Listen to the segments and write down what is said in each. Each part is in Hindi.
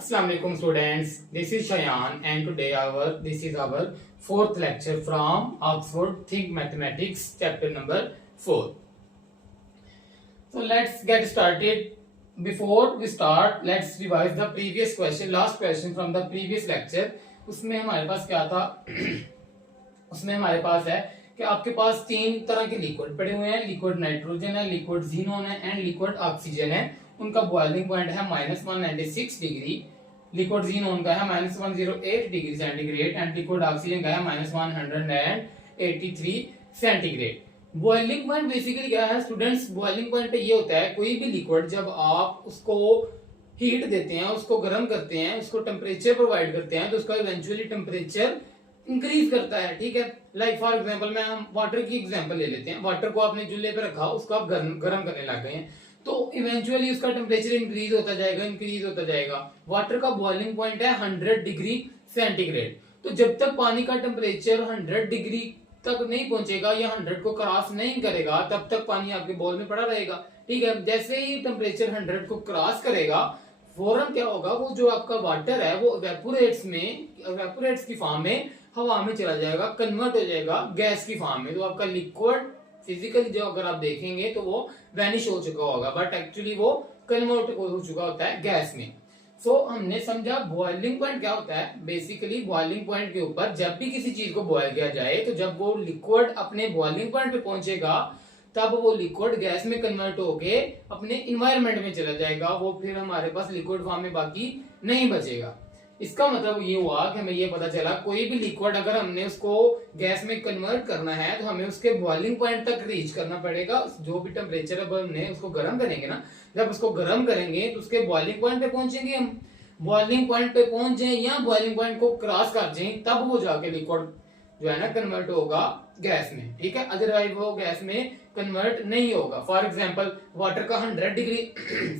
Assalamualaikum students, this is Shayan and today this is our fourth lecture from Oxford Think Mathematics chapter number 4. So let's get started. Before we start, let's revise the previous question, last question from the previous lecture. उसमें हमारे पास क्या था उसमें हमारे पास है कि आपके पास तीन तरह के लिक्विड पड़े हुए हैं, लिक्विड नाइट्रोजन है, लिक्विड जीनोन है एंड लिक्विड ऑक्सीजन है। उनका बॉइलिंग पॉइंट है -196 डिग्री, लिक्विड जीनोन का है -108 degree centigrade and liquid oxygen का है -183 सेंटीग्रेड। बॉइलिंग पॉइंट बेसिकली क्या है स्टूडेंट्स? बॉइलिंग पॉइंट ये होता है कोई भी लिक्विड जब आप उसको हीट देते हैं, उसको गर्म करते हैं, उसको टेम्परेचर प्रोवाइड करते हैं तो उसका इवेंचुअली टेम्परेचर इंक्रीज करता है। ठीक है, लाइक फॉर एग्जांपल मैं हम वाटर की एग्जांपल ले लेते हैं। वाटर को आपने चूल्हे पे रखा, उसको आप गर्म करने लग गए हैं तो इवेंचुअली उसका टेम्परेचर इंक्रीज होता जाएगा। वाटर का बॉइलिंग पॉइंट है 100 डिग्री सेंटीग्रेड। तो जब तक पानी का टेम्परेचर 100 डिग्री तक नहीं पहुंचेगा या 100 को क्रॉस नहीं करेगा तब तक पानी आपके बॉल में पड़ा रहेगा। ठीक है, जैसे ही टेम्परेचर 100 को क्रॉस करेगा फौरन क्या होगा, वो जो आपका वाटर है वो इवेपोरेट्स की फॉर्म में हवा में चला जाएगा, कन्वर्ट हो जाएगा गैस की फॉर्म में। तो आपका लिक्विड फिजिकली जो अगर आप देखेंगे तो वो वैनिश हो चुका होगा, बट एक्चुअली वो कन्वर्ट हो चुका होता है गैस में। हमने समझा बॉइलिंग पॉइंट क्या होता है। बेसिकली बॉइलिंग पॉइंट के ऊपर जब भी किसी चीज को बॉयल किया जाए तो जब वो लिक्विड अपने बॉइलिंग पॉइंट पे पहुंचेगा तब वो लिक्विड गैस में कन्वर्ट होके अपने इन्वायरमेंट में चला जाएगा। वो फिर हमारे पास लिक्विड फॉर्म में बाकी नहीं बचेगा। इसका मतलब ये हुआ कि हमें ये पता चला कोई भी लिक्विड अगर हमने उसको गैस में कन्वर्ट करना है तो हमें उसके बॉइलिंग पॉइंट तक रीच करना पड़ेगा। जो भी टेम्परेचर अब हमने उसको गर्म करेंगे ना, जब उसको गर्म करेंगे तो उसके बॉइलिंग पॉइंट पे पहुंचेंगे हम। बॉइलिंग पॉइंट पे पहुंच जाए या बॉइलिंग पॉइंट को क्रॉस कर जाए तब वो जाके लिक्विड जो है ना कन्वर्ट होगा गैस में। ठीक है, अदरवाइज वो गैस में कन्वर्ट नहीं होगा। फॉर एग्जाम्पल वाटर का 100 डिग्री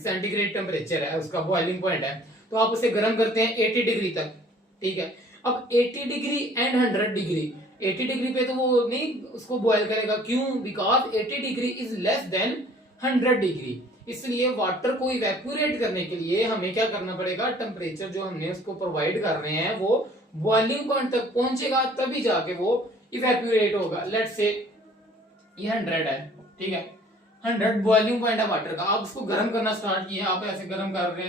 सेंटीग्रेड टेम्परेचर है, उसका बॉइलिंग पॉइंट है, तो आप उसे गर्म करते हैं 80 डिग्री तक। ठीक है, अब 80 डिग्री एंड 100 डिग्री, 80 डिग्री पे तो वो नहीं उसको बॉयल करेगा। क्यों? Because 80 degree is less than 100 degree. इसलिए वाटर को इवेपोरेट करने के लिए हमें क्या करना पड़ेगा, टेम्परेचर जो हमने उसको प्रोवाइड कर रहे हैं वो बॉइलिंग पॉइंट तक पहुंचेगा तभी जाके वो इवेपोरेट होगा। लेट्स से ये 100 है, ठीक है, 100 बॉइलिंग पॉइंट है वाटर का। आप उसको गर्म करना स्टार्ट किया, आप ऐसे गर्म कर रहे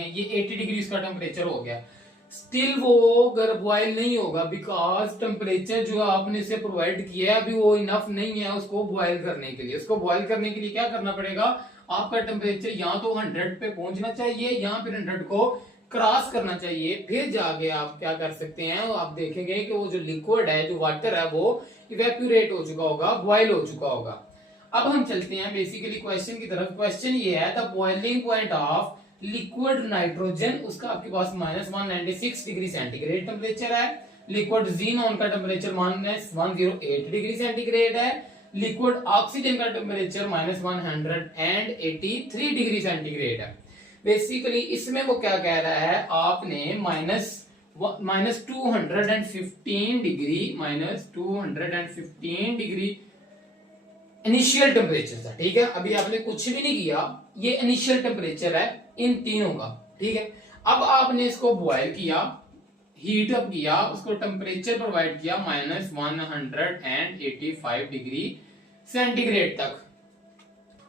हैं, ये 80 डिग्री इसका टेम्परेचर हो गया। स्टिल वो बॉयल नहीं होगा बिकॉज टेम्परेचर जो आपने इसे प्रोवाइड किया है अभी वो इनफ नहीं है उसको बॉयल करने के लिए। उसको बॉयल करने के लिए क्या करना पड़ेगा, आपका टेम्परेचर या तो 100 पे पहुंचना चाहिए या फिर 100 को क्रॉस करना चाहिए। फिर जाके आप क्या कर सकते हैं, आप देखेंगे कि वो जो लिक्विड है, जो वाटर है, वो इवेपोरेट हो चुका होगा, बॉयल हो चुका होगा। अब हम चलते हैं बेसिकली क्वेश्चन की तरफ। क्वेश्चन ये है the boiling point of liquid nitrogen, उसका आपके पास -196 डिग्री सेंटीग्रेड टेम्परेचर है। लिक्विड जीनोन का टेम्परेचर -108 डिग्री सेंटीग्रेड है। लिक्विड ऑक्सीजन का टेम्परेचर -183 डिग्री सेंटीग्रेड है। बेसिकली इसमें वो क्या कह रहा है, आपने -215 डिग्री इनिशियल टेम्परेचर था। ठीक है, अभी आपने कुछ भी नहीं किया, ये इनिशियल टेम्परेचर है इन तीनों का। ठीक है, अब आपने इसको बॉयल किया, हीट अप किया, उसको टेम्परेचर प्रोवाइड किया -185 डिग्री सेंटीग्रेड तक।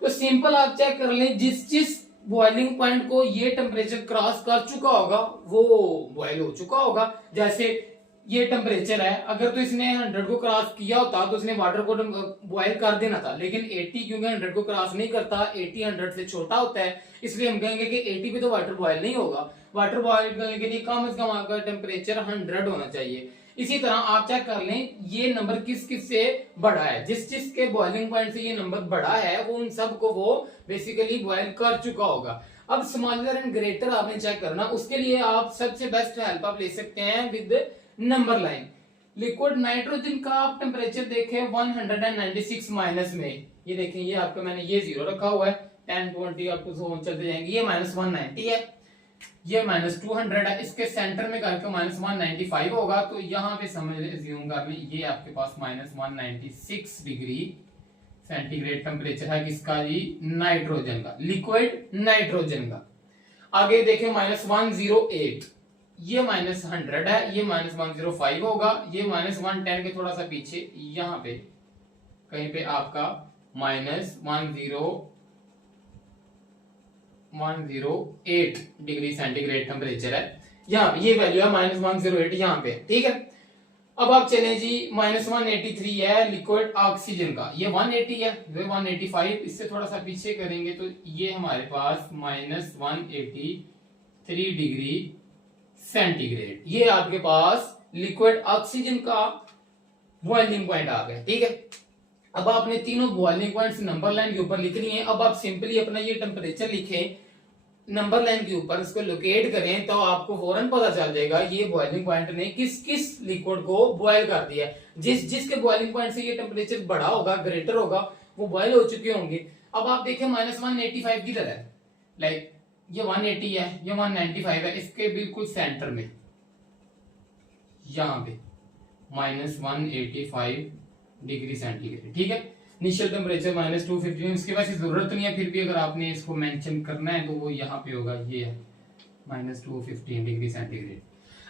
तो सिंपल आप चेक कर लें, जिस बॉइलिंग पॉइंट को ये टेम्परेचर क्रॉस कर चुका होगा वो बॉयल हो चुका होगा। जैसे ये टेम्परेचर है, अगर तो इसने 100 को क्रॉस किया होता तो इसने वाटर को बॉयल कर देना था, लेकिन 80 क्योंकि 100 को क्रॉस नहीं करता, 80 100 से छोटा होता है, इसलिए हम कहेंगे कि 80 पे तो वाटर बॉयल नहीं होगा। वाटर बॉयल करने के लिए कम से कम आपका टेम्परेचर 100 होना चाहिए। इसी तरह आप चेक कर लें ये नंबर किस से बड़ा है, जिस के बॉइलिंग पॉइंट से ये नंबर बड़ा है वो उन सब को वो बेसिकली बॉयल कर चुका होगा। अब स्मॉलर एंड ग्रेटर आपने चेक करना, उसके लिए आप सबसे बेस्ट हेल्प आप ले सकते हैं with number line. Liquid nitrogen का आप टेम्परेचर देखें 196 माइनस में, ये देखें ये आपका मैंने ये 0 रखा हुआ है, 10 20 आपको चलते जाएंगे, ये -190 है, ये -200 है, इसके सेंटर में करके -195 होगा। तो यहाँ पे समझ एज्यूम कर लें ये आपके पास -196 डिग्री सेंटीग्रेड टेम्परेचर है किसका जी, नाइट्रोजन का, लिक्विड नाइट्रोजन का। आगे देखें -108, ये -100 है, ये -105 होगा, ये -110 के थोड़ा सा पीछे यहां पे कहीं पे आपका -108 डिग्री सेंटीग्रेड टेम्परेचर है। यहाँ पे ये वैल्यू है -108 यहाँ पे, ठीक है। अब आप चले जी -183 है लिक्विड ऑक्सीजन का, ये 180 है, ये 185, इससे थोड़ा सा पीछे करेंगे तो ये हमारे पास -183 डिग्री सेंटीग्रेड, ये आपके पास लिक्विड ऑक्सीजन का बॉइलिंग पॉइंट आ गया, ठीक है। अब आपने तीनों बॉइलिंग पॉइंट्स नंबर लाइन के ऊपर लिखनी है। अब आप सिंपली अपना ये टेम्परेचर लिखें नंबर लाइन के ऊपर, इसको लोकेट करें तो आपको फौरन पता चल जाएगा ये बॉइलिंग पॉइंट ने किस किस लिक्विड को बॉयल कर दिया है। जिसके बॉइलिंग पॉइंट से ये टेम्परेचर बड़ा होगा, ग्रेटर होगा, वो बॉयल हो चुके होंगे। अब आप देखें -185 की तरह, लाइक ये 180 है, ये 195 है, इसके बिल्कुल सेंटर में यहां पे -185 डिग्री सेंटीग्रेड, ठीक है। इनिशियल टेम्परेचर -250, इसकी वैसे जरूरत नहीं है, फिर भी अगर आपने इसको मेंशन करना है तो वो यहाँ पे होगा, ये है -215 डिग्री सेंटीग्रेड।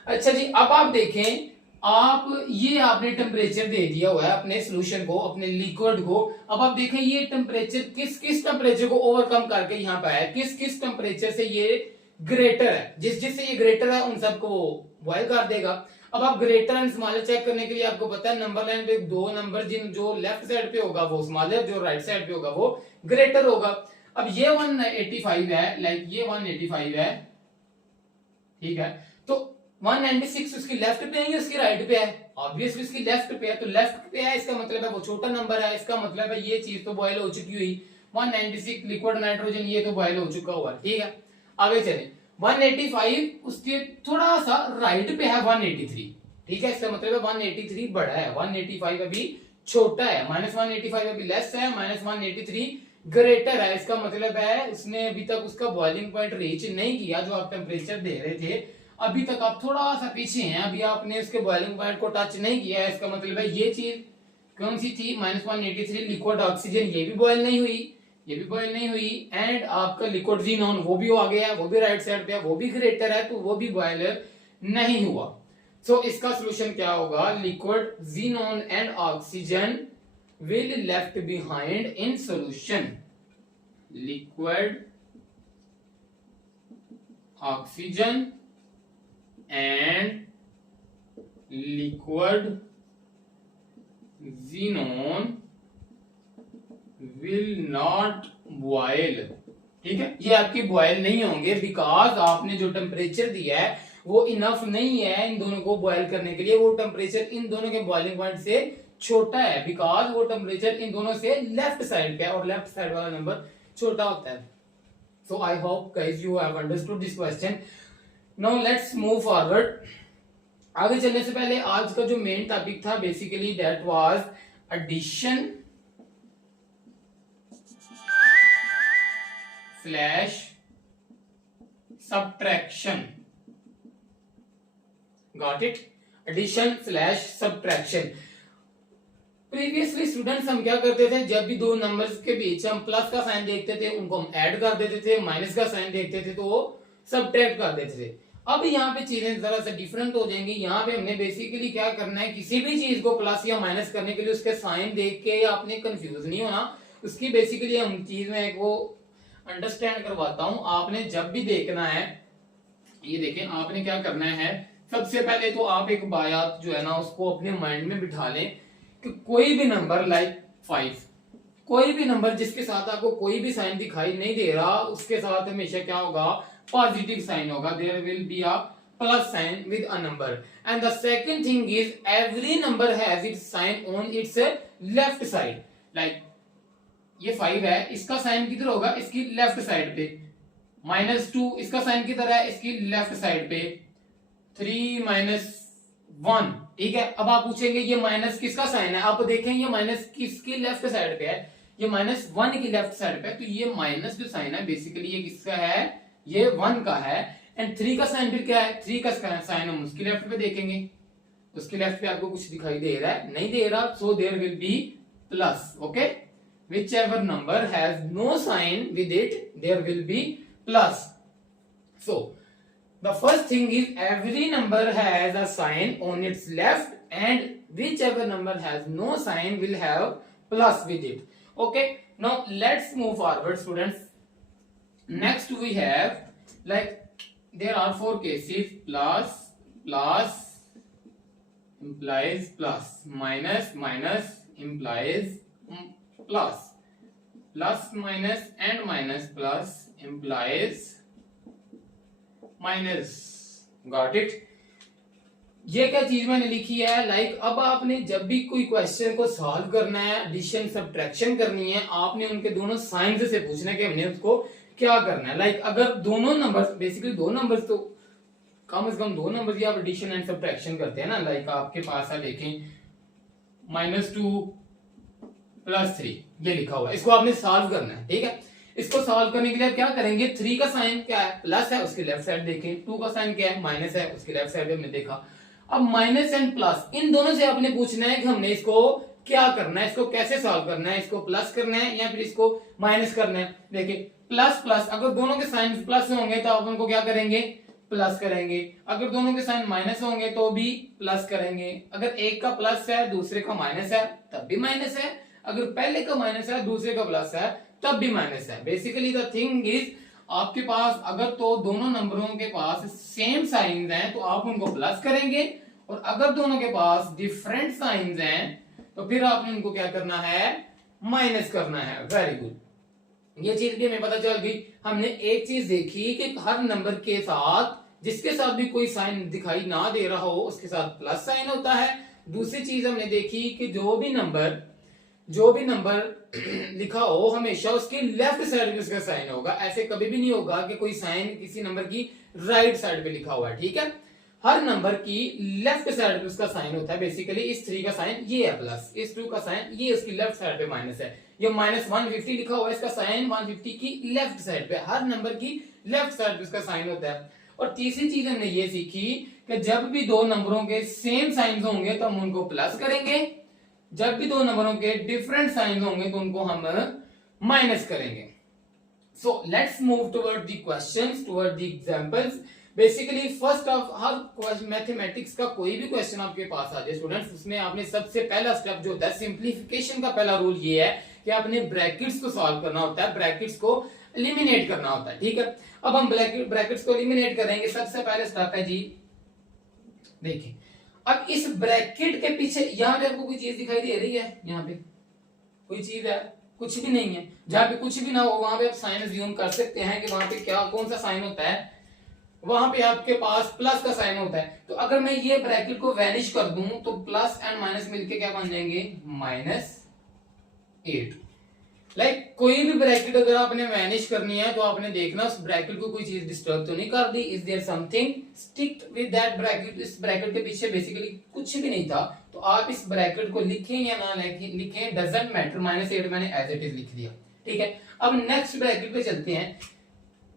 अच्छा जी, अब आप देखें, आप ये आपने टेम्परेचर दे दिया हुआ है अपने सोल्यूशन को, अपने लिक्विड को। अब आप देखें ये टेम्परेचर किस किस टेम्परेचर को ओवरकम करके यहाँ पे आया, किस किस टेम्परेचर से ये ग्रेटर है, जिससे ये ग्रेटर है उन सबको बॉयल कर देगा। अब आप ग्रेटर एंड स्मॉलर चेक करने के लिए आपको पता है नंबर लाइन पे दो नंबर, जिन जो लेफ्ट साइड पे होगा वो स्मॉलर, जो राइट साइड पे होगा वो ग्रेटर होगा। अब ये 185 है, लाइक ये 185 है, ठीक है, तो 196 उसकी लेफ्ट पे है या उसकी राइट पे है? ऑब्वियसली उसकी लेफ्ट पे है, तो लेफ्ट पे है इसका मतलब है वो छोटा नंबर है, इसका मतलब है ये चीज तो बॉयल हो चुकी हुई। 196 लिक्विड नाइट्रोजन ये तो बॉयल हो चुका हुआ, ठीक है। आगे चले, 185 उसके थोड़ा सा राइट पे है 183, ठीक है, इसका मतलब है 183 बड़ा है, 185 अभी छोटा है, -185 अभी लेस है, -183 ग्रेटर है। इसका मतलब है उसने अभी तक उसका बॉइलिंग पॉइंट रीच नहीं किया, जो आप टेम्परेचर दे रहे थे अभी तक आप थोड़ा सा पीछे हैं, अभी आपने उसके बॉइलिंग पॉइंट को टच नहीं किया है। इसका मतलब है ये चीज कौन सी थी, -183 लिक्विड ऑक्सीजन, ये भी बॉयल नहीं हुई, ये भी बॉयल नहीं हुई, एंड आपका लिक्विड ज़ीनोन वो भी आ गया, वो भी राइट साइड पे है, वो भी ग्रेटर है, तो वो भी बॉयलर नहीं हुआ। सो इसका सोल्यूशन क्या होगा, liquid xenon and oxygen will left behind in solution, liquid oxygen and liquid xenon will not boil, ठीक है, ये आपकी बॉयल नहीं होंगे, बिकॉज आपने जो टेम्परेचर दिया है वो इनफ नहीं है इन दोनों को बॉयल करने के लिए। वो टेम्परेचर इन दोनों के बॉइलिंग पॉइंट से छोटा है, बिकॉज वो टेम्परेचर इन दोनों से लेफ्ट साइड पे है, और लेफ्ट साइड वाला नंबर छोटा होता है। So I hope guys you have understood this question. Now let's move forward. आगे चलने से पहले आज का जो मेन टॉपिक था basically that was addition slash subtraction, got it, addition slash subtraction. Previously students हम क्या करते थे, जब भी दो नंबर्स के बीच हम प्लस का साइन देखते थे उनको हम ऐड कर देते थे, माइनस का साइन देखते थे तो वो सब्ट्रैक्ट कर देते थे। अब यहाँ पे चीजें जरा सा डिफरेंट हो जाएंगी। यहाँ पे हमने बेसिकली क्या करना है, किसी भी चीज को प्लस या माइनस करने के लिए उसके साइन देख के आपने कंफ्यूज नहीं होना, उसकी बेसिकली हम चीज में एक वो अंडरस्टैंड करवाता हूं। आपने जब भी देखना है, ये देखें, आपने क्या करना है, सबसे पहले तो आप एक बात जो है ना उसको अपने माइंड में बिठा लें कि कोई भी नंबर लाइक 5, कोई भी नंबर जिसके साथ आपको कोई भी साइन दिखाई नहीं दे रहा उसके साथ हमेशा क्या होगा, पॉजिटिव साइन होगा, there will be a plus sign with a number. And the second thing is every number has its sign on its left side. Like ये 5 है, इसका साइन किधर होगा, इसकी लेफ्ट साइड पे। -2 इसका साइन किधर है, इसकी लेफ्ट साइड पे। 3 -1, ठीक है। अब आप पूछेंगे ये माइनस किसका साइन है, आप देखें ये माइनस किसकी लेफ्ट साइड पे है, ये -1 की लेफ्ट साइड पे है, तो ये माइनस जो साइन है बेसिकली ये किसका है, ये 1 का है। एंड 3 का साइन फिर क्या है, 3 का साइन हम उसकी लेफ्ट पे देखेंगे, उसकी लेफ्ट पे आपको कुछ दिखाई दे रहा है, नहीं दे रहा, so there will be plus, okay. whichever number has no sign with it there will be plus। So the first thing is every number has a sign on its left, and whichever number has no sign will have plus with it. Okay, now let's move forward, students. Next we have, like, there are four cases: plus, plus implies plus, minus, minus implies plus, plus minus and minus plus implies minus. Got it. ये क्या चीज मैंने लिखी है, लाइक अब आपने जब भी कोई क्वेश्चन को सॉल्व करना है, एडिशन सब्ट्रैक्शन करनी है, आपने उनके दोनों साइंस से पूछना है कि हमने उसको क्या करना है. लाइक अगर दोनों नंबर्स, बेसिकली दो नंबर्स, तो कम से कम दो नंबर्स आप एडिशन एंड सब्ट्रैक्शन करते हैं ना. लाइक आपके पास है, देखें, -2 + 3 ये लिखा हुआ है, इसको आपने सॉल्व करना है. ठीक है, इसको सॉल्व करने के लिए आप क्या करेंगे, 3 का साइन क्या है, प्लस है, उसके लेफ्ट साइड देखें. 2 का साइन क्या है, माइनस है, उसके लेफ्ट साइड हमने देखा. अब माइनस एंड प्लस, इन दोनों से आपने पूछना है कि हमने इसको क्या करना है, इसको कैसे सॉल्व करना है, इसको प्लस करना है या फिर इसको माइनस करना है. देखिए, प्लस प्लस, अगर दोनों के साइन प्लस होंगे तो आप उनको क्या करेंगे, प्लस करेंगे. अगर दोनों के साइन माइनस होंगे तो भी प्लस करेंगे. अगर एक का प्लस है दूसरे का माइनस है तब भी माइनस है. अगर पहले का माइनस है दूसरे का प्लस है तब भी माइनस है. बेसिकली द थिंग इज, आपके पास अगर तो दोनों नंबरों के पास सेम साइंस हैं तो आप उनको प्लस करेंगे, और अगर दोनों के पास डिफरेंट साइंस हैं तो फिर आपने उनको क्या करना है, माइनस करना है. वेरी गुड, ये चीज भी हमें पता चल गई. हमने एक चीज देखी कि हर नंबर के साथ, जिसके साथ भी कोई साइन दिखाई ना दे रहा हो, उसके साथ प्लस साइन होता है. दूसरी चीज हमने देखी कि जो भी नंबर लिखा हो, हमेशा उसकी लेफ्ट साइड में उसका साइन होगा. ऐसे कभी भी नहीं होगा कि कोई साइन किसी नंबर की राइट साइड पे लिखा हुआ है. ठीक है, हर नंबर की लेफ्ट साइड पे उसका साइन होता है. बेसिकली इस 3 का साइन ये है प्लस, इस 2 का साइन ये उसकी लेफ्ट साइड पे माइनस है. ये -150 लिखा हुआ है, इसका साइन 150 की लेफ्ट साइड पे, हर नंबर की लेफ्ट साइड पे उसका साइन होता है. और तीसरी चीज हमने ये सीखी कि जब भी दो नंबरों के सेम साइंस होंगे तो हम उनको प्लस करेंगे, जब भी दो नंबरों के डिफरेंट साइंस होंगे तो उनको हम माइनस करेंगे. So let's move toward the questions, toward the examples. Basically first of her mathematics का कोई भी क्वेश्चन आपके पास आ जाए स्टूडेंट्स, उसमें आपने सबसे पहला स्टेप जो होता है, सिंप्लीफिकेशन का पहला रूल ये है कि आपने ब्रैकेट्स को सॉल्व करना होता है, ब्रैकेट्स को एलिमिनेट करना होता है. ठीक है, अब हम ब्रैकेट्स को एलिमिनेट करेंगे. सबसे पहले स्टेप है जी, देखिए, अब इस ब्रैकेट के पीछे यहां पे आपको कोई चीज दिखाई दे रही है, यहाँ पे कोई चीज है, कुछ भी नहीं है. जहां पे कुछ भी ना हो वहां पे आप साइन अज्यूम कर सकते हैं कि वहां पे क्या, कौन सा साइन होता है, वहां पे आपके पास प्लस का साइन होता है. तो अगर मैं ये ब्रैकेट को वैनिश कर दूं तो प्लस एंड माइनस मिलके क्या बन जाएंगे, -8. लाइक कोई भी ब्रैकेट अगर आपने वैनिश करनी है तो आपने देखना उस ब्रैकेट को कोई चीज डिस्टर्ब तो नहीं कर दी, is there something sticked with that bracket. इस ब्रैकेट के पीछे बेसिकली कुछ भी नहीं था, तो आप इस ब्रैकेट को लिखें या ना लिखें, डजंट मैटर. -8 मैंने एज इट इज लिख दिया. ठीक है, अब नेक्स्ट ब्रैकेट पे चलते हैं.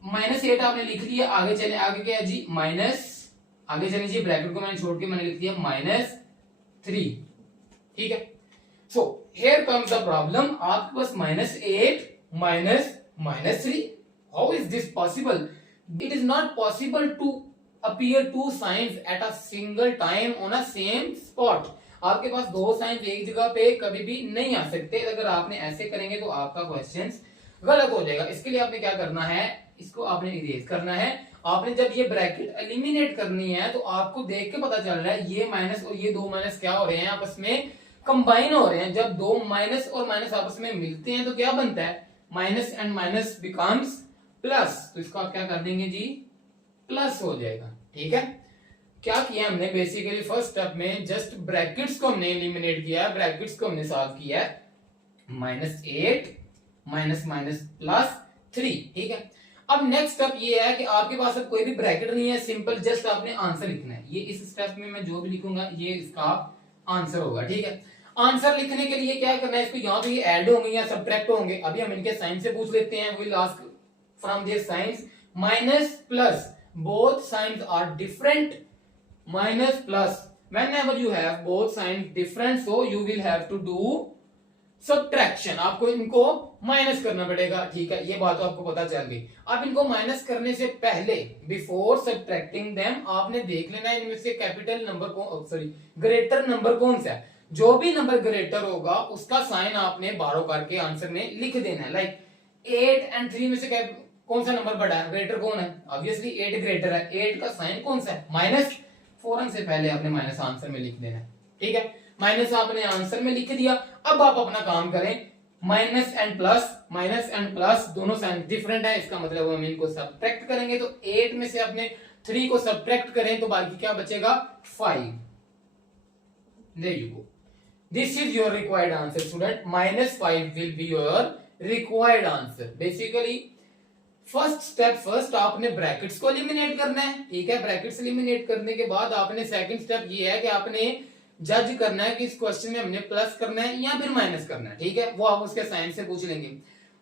-8 आपने लिख लिया, आगे चले, आगे क्या है जी, माइनस, आगे चले जी, ब्रैकेट को मैंने छोड़ के मैंने लिख दिया -3. ठीक है, so here comes the problem. आपके पास -8 -3, how is this possible? It is not possible to appear two signs at a single time on a same spot. आपके पास दो साइंस एक जगह पे कभी भी नहीं आ सकते. अगर आपने ऐसे करेंगे तो आपका क्वेश्चन गलत हो जाएगा. इसके लिए आपने क्या करना है, इसको आपने इरेज करना है. आपने जब ये ब्रैकेट एलिमिनेट करनी है तो आपको देख के पता चल रहा है ये माइनस और ये दो माइनस क्या हो रहे हैं, आपस में कंबाइन हो रहे हैं. जब दो माइनस और माइनस आपस में मिलते हैं तो क्या बनता है, minus and minus becomes plus. तो इसको आप क्या कर देंगे जी, प्लस हो जाएगा. ठीक है, क्या किया हमने, बेसिकली फर्स्ट स्टेप में जस्ट ब्रैकेट्स को हमने एलिमिनेट किया, ब्रैकेट्स को हमने सॉल्व किया, -8 +3. ठीक है, अब नेक्स्ट स्टेप ये है कि आपके पास अब कोई भी ब्रैकेट नहीं है, सिंपल जस्ट आपने आंसर लिखना है. ये इस स्टेप में मैं जो भी लिखूंगा ये इसका आंसर होगा. ठीक है, आंसर लिखने के लिए क्या करना है, इसको यहाँ पे ऐड होंगे या सब्ट्रैक्ट होंगे. अभी हम इनके साइन से पूछ लेते हैं. Will ask from their signs. Minus plus, both signs are different. Minus plus, whenever you have both signs different, so you will have to do subtraction, आपको इनको माइनस करना पड़ेगा, ठीक है, ये बात तो आपको पता चल गई। अब इनको माइनस करने से पहले, बिफोर सब्ट्रैक्टिंग देम, आपने देख लेना है इनमें से कैपिटल नंबर कौन, सॉरी ग्रेटर नंबर कौन सा है। जो भी नंबर ग्रेटर होगा उसका साइन आपने बारो करके आंसर में लिख देना है। लाइक 8 and 3 में से कौन सा नंबर बड़ा है, ग्रेटर कौन है, ऑब्वियसली 8 ग्रेटर है, 8 का साइन कौन सा है, माइनस, फौरन से पहले आपने माइनस आंसर में लिख देना है, ठीक है, माइनस आपने आंसर में लिख दिया। अब आप अपना काम करें, माइनस एंड प्लस दोनों साइन डिफरेंट है, इसका मतलब हम इनको सब्ट्रैक्ट करेंगे, तो 8 में से आपने 3 को सब्ट्रैक्ट करें तो बाकी क्या बचेगा, 5। There you go. This is your required answer, student. -5 will be your required answer. Basically, first step, first आपने ब्रैकेट्स को एलिमिनेट करना है, ठीक है, ब्रैकेट्स एलिमिनेट करने के बाद आपने सेकंड स्टेप ये है कि आपने जज करना है कि इस क्वेश्चन में हमने प्लस करना है या फिर माइनस करना है, ठीक है, वो आप उसके साइन से पूछ लेंगे।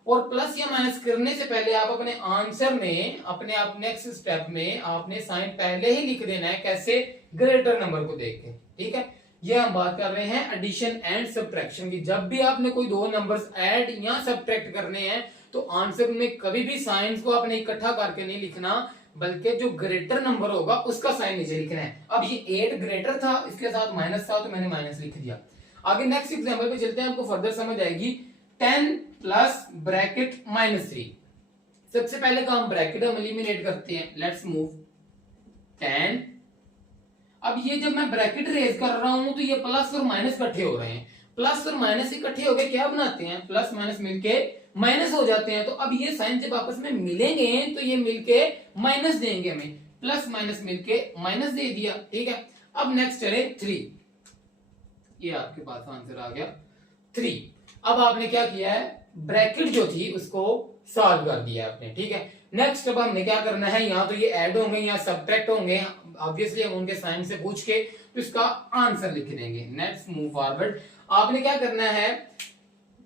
और प्लस या माइनस करने से पहले आप अपने आंसर में, अपने आप नेक्स्ट स्टेप में आपने साइन पहले ही लिख देना है, कैसे, ग्रेटर नंबर को देख के, ठीक है। ये हम बात कर रहे हैं एडिशन एंड सब्ट्रैक्शन की। जब भी आपने कोई दो नंबर्स ऐड या सब्ट्रैक्ट करने हैं तो आंसर में कभी भी साइंस को आपने इकट्ठा करके नहीं लिखना, बल्कि जो ग्रेटर नंबर होगा उसका साइन नीचे लिखना है। अब ये 8 ग्रेटर था, इसके साथ माइनस था तो मैंने माइनस लिख दिया। आगे नेक्स्ट एग्जांपल पे चलते हैं, आपको फर्दर समझ आएगी। 10 प्लस ब्रैकेट -3। सबसे पहले काम ब्रैकेट हम एलिमिनेट करते हैं, लेट्स मूव 10। अब ये जब मैं ब्रैकेट रेज कर रहा हूं तो ये प्लस और माइनस इकट्ठे हो रहे हैं, प्लस और माइनस इकट्ठे होके क्या बनाते हैं, प्लस माइनस मिलके माइनस हो जाते हैं। तो अब ये साइन जब आपस में मिलेंगे तो ये मिलके माइनस देंगे हमें, प्लस माइनस मिलके माइनस दे दिया, ठीक है। अब नेक्स्ट चले 3, ये आपके पास आंसर आ गया 3। अब आपने क्या किया है, ब्रैकेट जो थी उसको सॉल्व कर दिया आपने, ठीक है। नेक्स्ट अब हमने क्या करना है, यहाँ तो ये ऐड होंगे या सब्ट्रैक्ट होंगे, ऑब्वियसली हम उनके साइन से पूछ के तो इसका आंसर लिख देंगे। नेक्स्ट मूव फॉरवर्ड, आपने क्या करना है,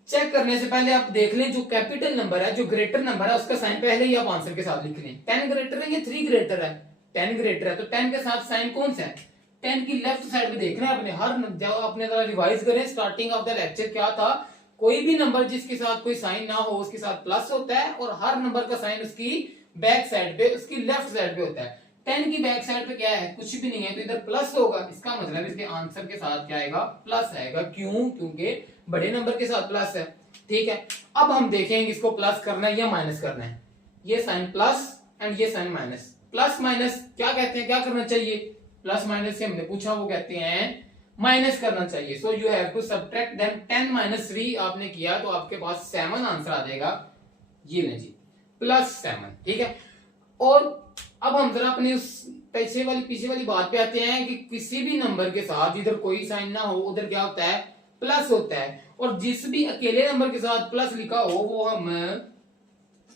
चेक करने से पहले आप देख लें जो कैपिटल नंबर है, जो ग्रेटर नंबर है, उसका साइन पहले ही आप आंसर के साथ लिख लें। 10 ग्रेटर है या 3 ग्रेटर है, 10 ग्रेटर है तो 10 के साथ साइन कौन सा है, 10 की लेफ्ट साइड पे देखना है अपने, हर जब अपने जरा रिवाइज करें, स्टार्टिंग ऑफ द लेक्चर क्या था, कोई भी नंबर जिसके साथ कोई साइन ना हो उसके साथ प्लस होता है, और हर नंबर का साइन उसकी बैक साइड पे, उसकी लेफ्ट साइड पे होता है। 10 की बैक साइड पे क्या है, कुछ भी नहीं है, तो इधर प्लस होगा, इसका मतलब इसके आंसर के साथ क्या आएगा, प्लस आएगा। क्यों, क्योंकि बड़े नंबर के साथ प्लस है, ठीक है। अब हम देखेंगे इसको प्लस करना है या माइनस करना है। ये साइन प्लस एंड ये साइन माइनस, प्लस माइनस क्या कहते हैं, क्या करना चाहिए, प्लस माइनस से हमने पूछा वो कहते हैं माइनस करना चाहिए। So you have to subtract them. 10 - 3 आपने किया तो आपके पास 7 आंसर आ जाएगा, ये लें जी, +7, ठीक है। और अब हम जरा अपने उस पीछे वाली बात पे आते हैं कि किसी भी नंबर के साथ इधर कोई साइन ना हो, उधर क्या होता है, प्लस होता है। और जिस भी अकेले नंबर के साथ प्लस लिखा हो वो हम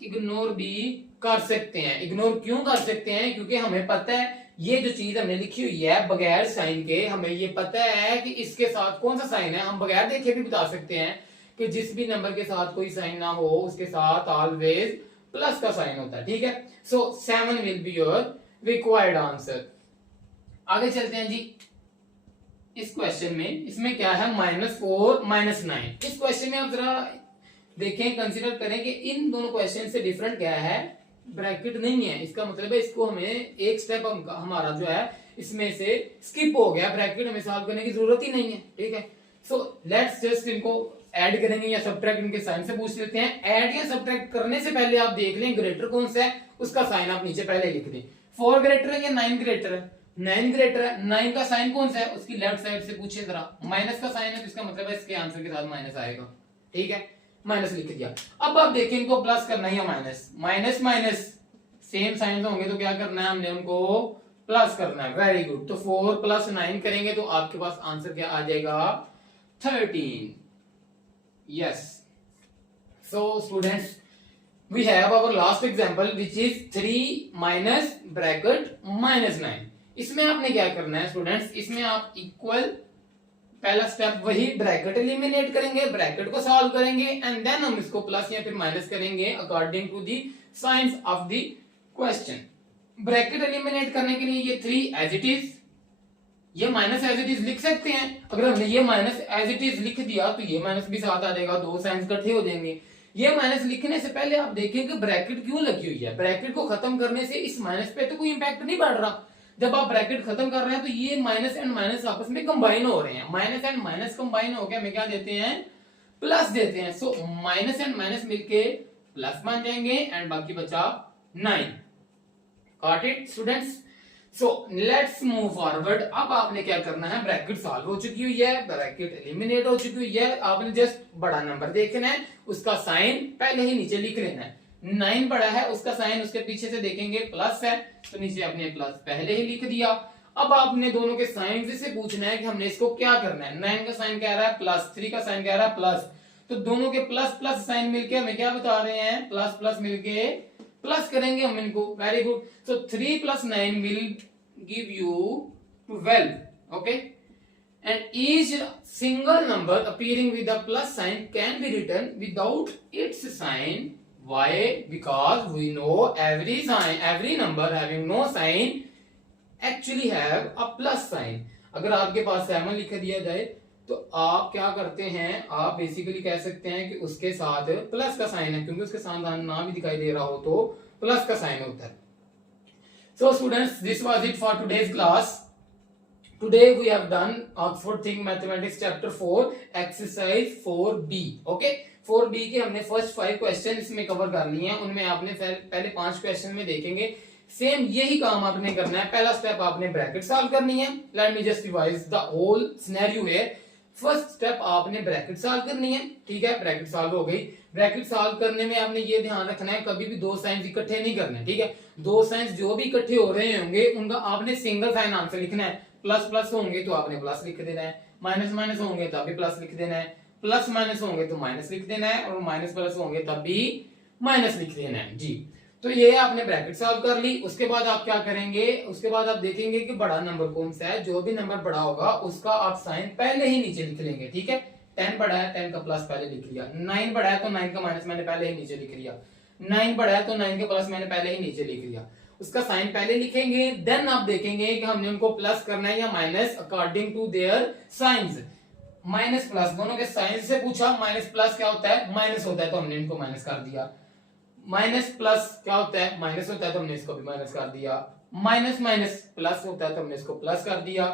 इग्नोर भी कर सकते हैं। इग्नोर क्यों कर सकते हैं, क्योंकि हमें पता है ये जो चीज हमने लिखी हुई है बगैर साइन के, हमें ये पता है कि इसके साथ कौन सा साइन है। हम बगैर देखे भी बता सकते हैं कि जिस भी नंबर के साथ कोई साइन ना हो उसके साथ ऑलवेज प्लस का साइन होता है, ठीक है। सो 7 will be your required answer. आगे चलते हैं जी इस क्वेश्चन में। इसमें क्या है, -4 -9। इस क्वेश्चन में आप जरा देखें, कंसीडर करें कि इन दोनों क्वेश्चन से डिफरेंट क्या है, ब्रैकेट नहीं है, इसका मतलब है इसको हमें एक स्टेप हमारा जो है इसमें से स्किप हो गया, ब्रैकेट हमें सॉल्व करने की जरूरत ही नहीं है, ठीक है। सो लेट्स जस्ट इनको ऐड करेंगे या सब्ट्रैक्ट, इनके साइन से पूछ लेते हैं। ऐड या सब्ट्रैक्ट करने से पहले आप देख लें ग्रेटर कौन सा है, उसका साइन आप नीचे पहले लिख दें। 4 ग्रेटर है या 9 ग्रेटर है, 9 ग्रेटर है, 9 का साइन कौन सा है, उसकी लेफ्ट साइड से पूछे जरा, माइनस का साइन है तो इसका मतलब है इसके आंसर के साथ माइनस आएगा, ठीक है, माइनस लिख दिया। अब आप देखें इनको प्लस करना है या minus, minus minus same sign होंगे तो क्या करना है, हमने उनको प्लस करना है। Very good. तो 4 + 9 करेंगे तो आपके पास आंसर क्या आ जाएगा, 13। Yes. So students we have our last example which is 3 minus bracket -9। इसमें आपने क्या करना है स्टूडेंट्स, इसमें आप इक्वल, पहला स्टेप वही ब्रैकेट एलिमिनेट करेंगे, ब्रैकेट को सॉल्व करेंगे एंड देन हम इसको प्लस या फिर माइनस करेंगे according to the signs of the question. Bracket eliminate करने के लिए ये 3 एज इट इज, ये माइनस एज इट इज लिख सकते हैं। अगर हमने ये माइनस एज इट इज लिख दिया तो ये माइनस भी साथ आ जाएगा, दो साइंस इकट्ठे हो जाएंगे। ये माइनस लिखने से पहले आप देखें कि ब्रैकेट क्यों लगी हुई है। ब्रैकेट को खत्म करने से इस माइनस पे तो कोई इंपैक्ट नहीं पड़ रहा। जब आप ब्रैकेट खत्म कर रहे हैं तो ये माइनस एंड माइनस आपस में कंबाइन हो रहे हैं। माइनस एंड माइनस कंबाइन होकर हमें क्या देते हैं, प्लस देते हैं। सो माइनस एंड माइनस मिलके प्लस बन जाएंगे एंड बाकी बचा 9। Got it students? So let's move forward. अब आपने क्या करना है, ब्रैकेट सॉल्व हो चुकी हुई है, ब्रैकेट एलिमिनेट हो चुकी हुई है। आपने जस्ट बड़ा नंबर देखना है, उसका साइन पहले ही नीचे लिख लेना है। 9 बड़ा है, उसका साइन उसके पीछे से देखेंगे प्लस है, तो नीचे आपने प्लस पहले ही लिख दिया। अब आपने दोनों के साइन से पूछना है कि हमने इसको क्या करना है। 9 का साइन कह रहा है प्लस, 3 का साइन कह रहा है प्लस, तो दोनों के प्लस प्लस साइन मिलके हमें क्या बता रहे हैं, प्लस प्लस मिलके प्लस करेंगे हम इनको। Very good. So 3 + 9 will give you 12. Okay, and each single number appearing with a plus sign can be written without its sign. Why? Because we know every number having no sign actually have a plus sign. अगर आपके पास 7 लिख दिया जाए तो आप क्या करते हैं, आप बेसिकली कह सकते हैं कि उसके साथ प्लस का साइन है, क्योंकि उसके साथ ना भी दिखाई दे रहा हो तो प्लस का साइन होता है। So students, this was it for today's class. Today we have done Oxford Think Mathematics Chapter 4 Exercise 4B. Okay, 4B के हमने फर्स्ट 5 क्वेश्चन इसमें कवर कर लिए हैं। उनमें आपने पहले 5 क्वेश्चन में देखेंगे। सेम यही काम आपने करना है। पहला स्टेप आपने ब्रैकेट सॉल्व करनी है। Let me just revise the whole scenario here. First step आपने ब्रैकेट सॉल्व करनी है, ठीक है, ब्रैकेट सॉल्व हो गई। ब्रैकेट सॉल्व करने में आपने ये ध्यान रखना है कभी भी दो साइंस इकट्ठे नहीं करने, ठीक है। दो साइंस जो भी इकट्ठे हो रहे होंगे उनका आपने सिंगल साइन आंसर लिखना है। प्लस प्लस होंगे तो आपने प्लस लिख देना है, माइनस माइनस होंगे तब भी प्लस लिख देना है, प्लस माइनस होंगे तो माइनस लिख देना है, और माइनस प्लस होंगे तब भी माइनस लिख देना है जी। तो ये आपने ब्रैकेट सॉल्व कर ली। उसके बाद आप क्या करेंगे, उसके बाद आप देखेंगे कि बड़ा नंबर कौन सा है। जो भी नंबर बड़ा होगा उसका आप साइन पहले ही नीचे लिख लेंगे, ठीक है। 10 बड़ा है, 10 का प्लस पहले लिख लिया। 9 बड़ा है तो 9 का माइनस मैंने पहले ही नीचे लिख लिया। 9 बड़ा है तो 9 के प्लस मैंने पहले ही नीचे लिख लिया। उसका साइन पहले लिखेंगे, देन आप देखेंगे कि हमने उनको प्लस करना है या minus according to their signs. Minus plus दोनों के साइन से पूछा, माइनस प्लस क्या होता है, माइनस होता है, तो हमने इनको माइनस कर दिया। माइनस प्लस क्या होता है, माइनस होता है, तो हमने इसको भी माइनस कर दिया। माइनस माइनस प्लस होता है तो हमने इसको प्लस कर दिया।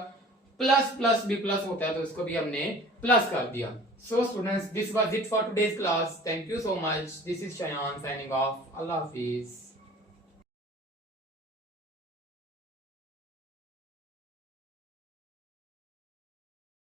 प्लस प्लस भी प्लस होता है तो इसको भी हमने प्लस कर दिया। So students, this was it for today's class. Thank you so much. This is Shayan signing off. Allah Hafiz.